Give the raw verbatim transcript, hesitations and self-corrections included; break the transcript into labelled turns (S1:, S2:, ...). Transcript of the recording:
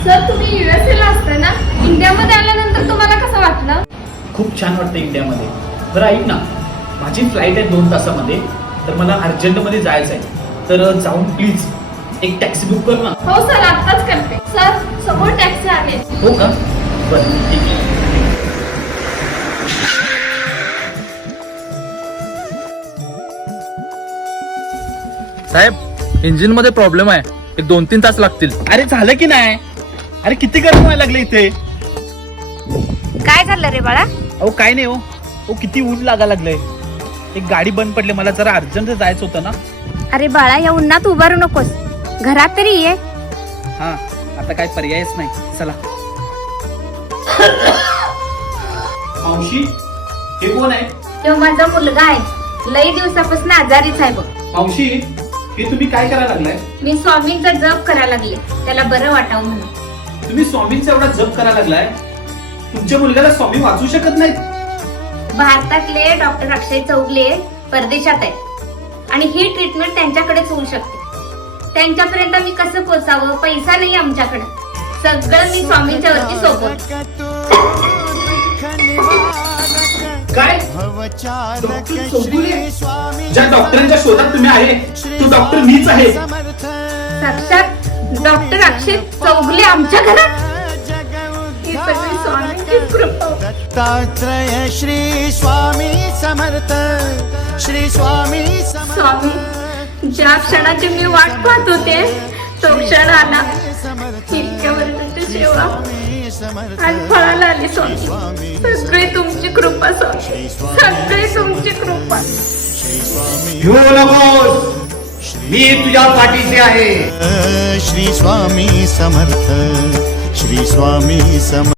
S1: Sir तुम्ही USA ला असता ना, इंडियामध्ये आल्यानंतर तुम्हाला कसं वाटलं?
S2: खूप छान वाटतं इंडियामध्ये. बरं ऐक ना, माझी फ्लाईट आहे दोन तासामध्ये, तर मला अर्जंटमध्ये जायचं आहे, तर जाऊन प्लीज एक टॅक्सी बुक कर ना.
S1: हो सर, आत्ताच करते. सर समोर टॅक्सी आहे.
S2: हो का? बरं ठीक आहे.
S3: साहेब, इंजिन मध्ये प्रॉब्लेम आहे. एक दोन तीन तास लागतील.
S2: अरे झालं की नाही? अरे किती गरम व्हायला लागलं इथे.
S4: काय झालं रे बाळा?
S2: अहो काय नाही हो, हो किती ऊन लागायला लागलंय. एक गाडी बंद पडली, मला जरा अर्जंट जायचं होतं ना.
S4: अरे बाळा, या उन्हात उभारू नकोस, घरात तरी ये.
S2: हा, आता काय पर्यायच नाही. चला. मावशी, हे कोण आहे?
S4: तो माझा मुलगा आहे, लई दिवसापासून आजारीच आहे बघ.
S2: मावशी, हे तुम्ही काय करायला लागलाय?
S4: मी स्वामींचा जप करायला लागले, त्याला बरं वाटावं म्हणून.
S2: तुम्ही स्वामींचा एवढा जप करायला लागलाय? तुमच्या मुलग्याला स्वामी वाचू शकत नाहीत?
S4: भारतातले डॉक्टर अक्षय चौगले परदेशात आहेत आणि ही ट्रीटमेंट त्यांच्याकडेच होऊ शकते. त्यांच्यापर्यंत मी कसं पोचावं? पैसा नाही आमच्याकडे. सगळं मी स्वामींच्या वरती सोपवतो.
S2: काय? डॉक्टर चौगुले? ज्या डॉक्टरांच्या शोधात तुम्ही आहे, तो डॉक्टर मीच आहे.
S4: साक्षात डॉक्टर अक्षय चौगले आमच्या घरात? ही सगळी स्वामींचीच कृपा.
S5: दत्तात्रय श्री स्वामी समर्थ, श्री स्वामी
S1: स्वामी, ज्या क्षणाची मी वाट पाहत होते तो क्षण आला. इतक्या वर्षांची सेवा आणि फळाला आली स्वामी. सगळी तुमची कृपा स्वामी, सगळी तुमची कृपा.
S6: भिवू नकोस, मी तुझ्या पाठीशी आहे.
S5: श्री स्वामी समर्थ, श्री स्वामी समर्थ.